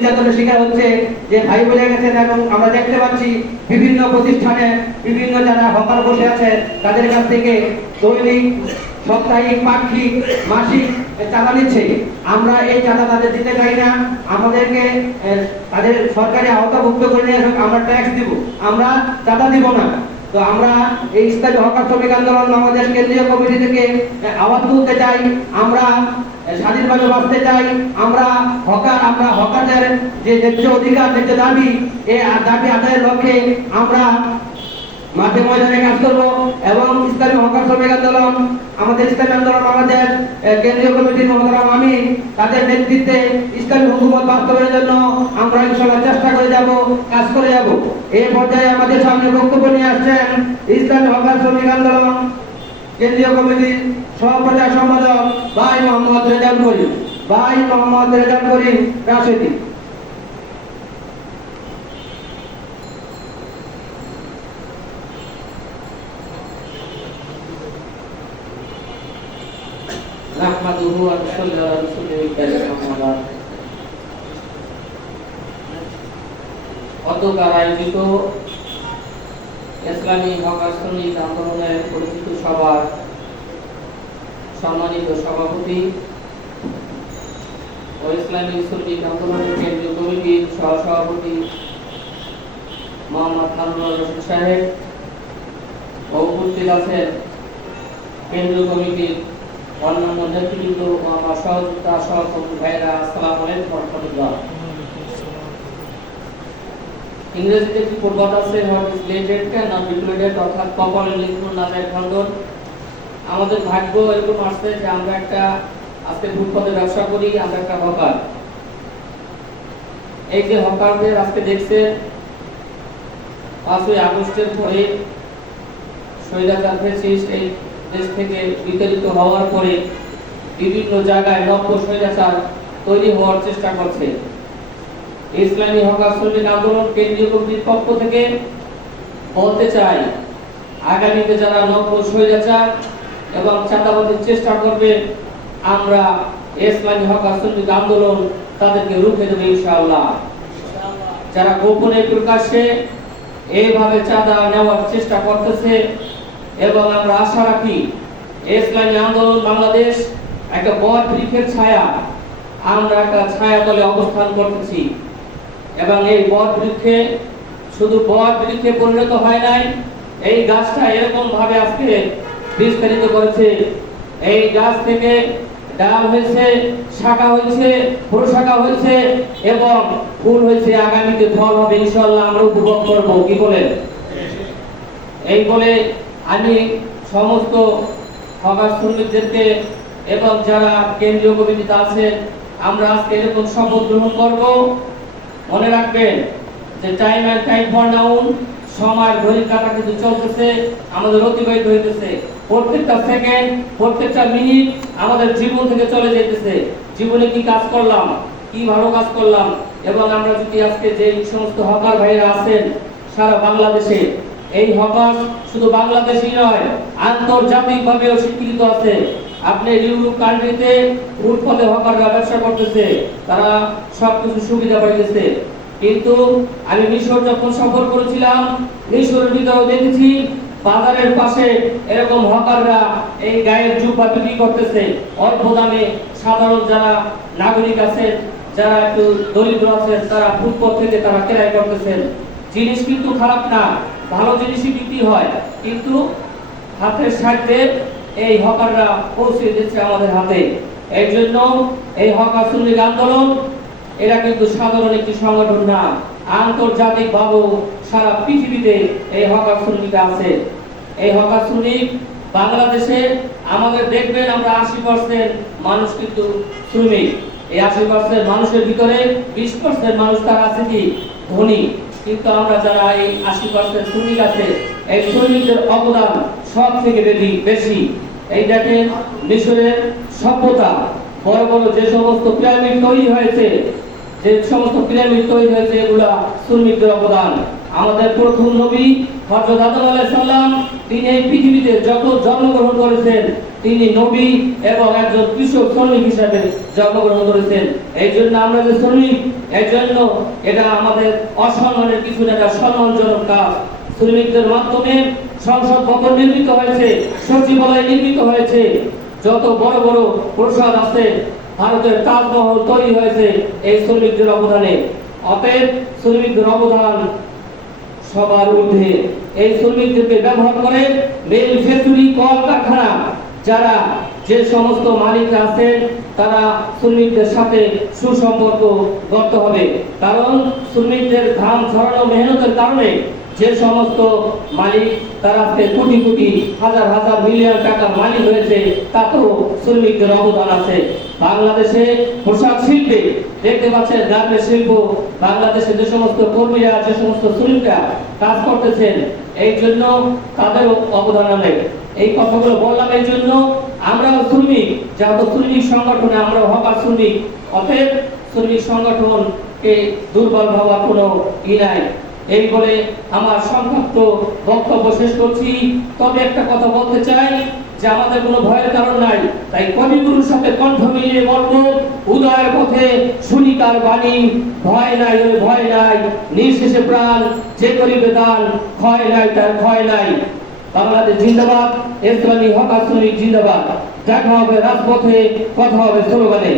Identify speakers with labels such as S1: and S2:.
S1: নির্যাতনের শিকার হচ্ছে, যে ভাই বলে গেছেন এবং আমরা দেখতে পাচ্ছি বিভিন্ন প্রতিষ্ঠানে বিভিন্ন যারা হকার বসে আছে, তাদের কাছ থেকে দৈনিক, সাপ্তাহিক, পাক্ষিক, মাসিক চাঁদা নিচ্ছে। আমরা এই চাঁদা তাদের দিতে চাই না, আমাদেরকে তাদের সরকারি আওতাভুক্ত করে নিয়ে আমরা ট্যাক্স দিব। আমরা চাঁদা দিব না। তো আমরা এই ইসলামী হকার শ্রমিক আন্দোলন কেন্দ্রীয় কমিটি থেকে আওয়াজ তুলতে চাই। আমরা স্বাধীনভাবে বাঁচতে চাই। আমরা হকার আমরা হকারদের যে ন্যায্য অধিকার ন্যায্য দাবি এই দাবি আদায়ের লক্ষ্যে আমরা মাঠে ময়দানে কাজ করব এবং ইসলামী হকার শ্রমিক আন্দোলন আমাদের ইসলামী আন্দোলন আহ, কেন্দ্রীয় কমিটির মহতরাম আমি তাদের নেতৃত্বে ইসলামী হুকুমত বাস্তবায়নের জন্য আমরা ইনশাল্লাহ চেষ্টা করে যাব কাজ করে যাব। এই পর্যায়ে আমাদের সামনে বক্তব্য নিয়ে আসছেন ইসলামী হকার শ্রমিক আন্দোলন কেন্দ্রীয় কমিটির সহপ্রচার সম্পাদক ভাই মোহাম্মদ রেজাল করিম ভাই মোহাম্মদ রেজাল করিম রাশেদি
S2: نحمده ونصلي على رسوله الكريم أما بعد অধ্যকার আয়োজিত ইসলামী হকার শ্রমিক আন্দোলনের পরিচিত সভার সম্মানিত সভাপতি ও ইসলামী আন্দোলনের কেন্দ্রীয় কমিটির সহসভাপতি মোহাম্মদ হারুনুর রশিদ সাহেব ও উপস্থিত আছেন কেন্দ্রীয় কমিটির অন্যান্য নেতৃবৃন্দ ও সহকর্মী ভাইরা আসসালামু আলাইকুম রাহমাতুল্লাহ। ইংরেজিতে একটি প্রবাদ আছে what is fated can not be অর্থাৎ কপালে লিখুন না যায় খণ্ডন আমাদের ভাগ্য এরকম আসছে যে আমরা একটা, আজকে ফুটপাতে ব্যবসা করি, আমরা একটা হকার। এই যে হকারদের আজকে দেখছেন পাঁচই আগস্টের পরে স্বৈরাচার ফেসিস্ট এই দেশ থেকে বিতাড়িত হওয়ার পরে বিভিন্ন জায়গায় নব্য স্বৈরাচার তৈরি হওয়ার চেষ্টা করছে। ইসলামী হকার শ্রমিক আন্দোলন কেন্দ্রীয় কমিটির পক্ষ থেকে বলতে চাই, আগামীতে যারা নব্য স্বৈরাচার এবং চাঁদাবাদের চেষ্টা করবে আমরা ইসলামী হকার শ্রমিক আন্দোলন তাদেরকে রুখে দেবে ইনশাআল্লাহ। যারা গোপনে প্রকাশ্যে এইভাবে চাঁদা নেওয়ার চেষ্টা করতেছে এবং আমরা আশা রাখি, ইসলামী আন্দোলন বাংলাদেশ একটা বট বৃক্ষের ছায়া, আমরা একটা ছায়া তলে অবস্থান করতেছি। এবং এই বট বৃক্ষে শুধু বট বৃক্ষে পরিণত হয় নাই, এই গাছটা এরকম ভাবে আজকে বিস্তারিত করেছে। এই গাছ থেকে ডাল হয়েছে, শাখা হয়েছে প্রশাখা হয়েছে এবং ফুল হয়েছে, আগামীতে ফল হবে ইনশাল্লাহ আমরা উপভোগ করব। কি বলেন? এই বলে আমি সমস্ত হকার শ্রমিকদেরকে এবং যারা কেন্দ্রীয় কমিটিতে আছেন আমরা আজকে এরকম শপথ গ্রহণ করব। মনে রাখবেন যে time and time for none সময়ের ঘড়ির কাটা কিন্তু চলতেছে, আমাদের অতিবাহিত হইতেছে। প্রত্যেকটা সেকেন্ড প্রত্যেকটা মিনিট আমাদের জীবন থেকে চলে যাইতেছে। জীবনে কি কাজ করলাম? কি ভালো কাজ করলাম? এবং আমরা যদি আজকে যে সমস্ত হকার ভাইরা আছেন সারা বাংলাদেশে, এই হকার শুধু বাংলাদেশই নয়, আন্তর্জাতিকভাবেও স্বীকৃত আছে। আপনি ইউরোপ কান্ট্রিতে ফুটপথে হকাররা ব্যবসা করতেছে, তারা সবকিছু সুবিধা পাইতেছে। কিন্তু আমি মিশর যখন সফর করেছিলাম, মিশরের ভিতরেও দেখেছি, বাজারের পাশে এরকম হকাররা এই গায়ের জুব্বা বিক্রি করতেছে। অল্প দামে সাধারণ যারা নাগরিক আছেন, যারা একটু দরিদ্র আছেন, তারা ফুটপথ থেকে তারা ক্রয় করতেছেন। জিনিস কিন্তু খারাপ না, ভালো জিনিসই বিক্রি হয়। কিন্তু হাতের সাথে এই হকাররা পৌঁছে দিচ্ছে আমাদের হাতে। এর জন্য এই হকার শ্রমিক আন্দোলন, এরা কিন্তু সাধারণ একটি সংগঠন না, আন্তর্জাতিক ভাবেও সারা পৃথিবীতে এই হকার শ্রমিক আছে। এই হকার শ্রমিক বাংলাদেশে আমাদের দেখবেন আমরা আশি পার্সেন্ট মানুষ কিন্তু শ্রমিক। এই আশি পার্সেন্ট মানুষের ভিতরে বিশ পার্সেন্ট মানুষ তারা আছে কি? ধনী। কিন্তু আমরা যারা এই আশি পার্সেন্ট শ্রমিক আছে, এই শ্রমিকদের অবদান সব থেকে বেশি বেশি। এই দেখেন মিশরের সভ্যতা, বড় বড় যে সমস্ত পিরামিড তৈরি হয়েছে, যে সমস্ত পিরামিড তৈরি হয়েছে, এগুলা শ্রমিকদের অবদান। আমাদের প্রথম নবী হযরত আদম আলাইহিস তিনি এই পৃথিবীতে যত জন্মগ্রহণ করেছেন তিনি নবী এবং একজন কৃষক শ্রমিক হিসাবে জন্মগ্রহণ করেছেন। এই জন্য আমরা যে শ্রমিক এই জন্য এটা আমাদের অসম্মানের কিছু না সম্মানজনক কাজ। শ্রমিকদের মাধ্যমে সংসদ ভবন নির্মিত হয়েছে, সচিবালয় নির্মিত হয়েছে। যত বড় বড় প্রসাদ আছে, ভারতের তাজমহল তৈরি হয়েছে এই শ্রমিকদের অবদানে। অতএব শ্রমিকদের অবদান সবার ঊর্ধ্বে। এই শ্রমিকদেরকে ব্যবহার করে মেল ফ্যাক্টরি কলকারখানা যারা যে সমস্ত মালিক আছেন, তারা শ্রমিকদের সাথে সুসম্পর্ক করতে হবে। কারণ শ্রমিকদের ঘাম ছড়ানো মেহনতের কারণে যে সমস্ত মালিক, তারা কোটি কোটি, হাজার হাজার মিলিয়ন টাকার মালিক হয়েছে, তাতেও শ্রমিকদের অবদান আছে। বাংলাদেশে পোশাক শিল্পে, দেখতে পাচ্ছেন গার্মেন্ট শিল্প, বাংলাদেশে যে সমস্ত কর্মীরা, যে সমস্ত শ্রমিকরা কাজ করতেছেন, এই জন্য তাদেরও অবদান অনেক। এই কথাগুলো বললাম এই জন্য, আমরাও শ্রমিক যেহেতু শ্রমিক সংগঠনে আমরা হকার শ্রমিক, অতএব শ্রমিক সংগঠনকে দুর্বল ভাবার কোনো ই নাই। এই বলে আমার সংক্ষিপ্ত বক্তব্য শেষ করছি। তবে একটা কথা বলতে চাই যে আমাদের কোনো ভয়ের কারণ নাই। তাই কবিগুরুর সাথে কণ্ঠ মিলিয়ে বলব, উদয়ের পথে শুনিকার বাণী, ভয় নাই ওই ভয় নাই নিঃশেষে প্রাণ, যে করিবে দান, ক্ষয় নাই তার ভয় নাই। বাংলাদেশ জিন্দাবাদ ইসলামী হকার শ্রমিক জিন্দাবাদ। দেখা হবে রাজপথে, কথা হবে স্লোগানে।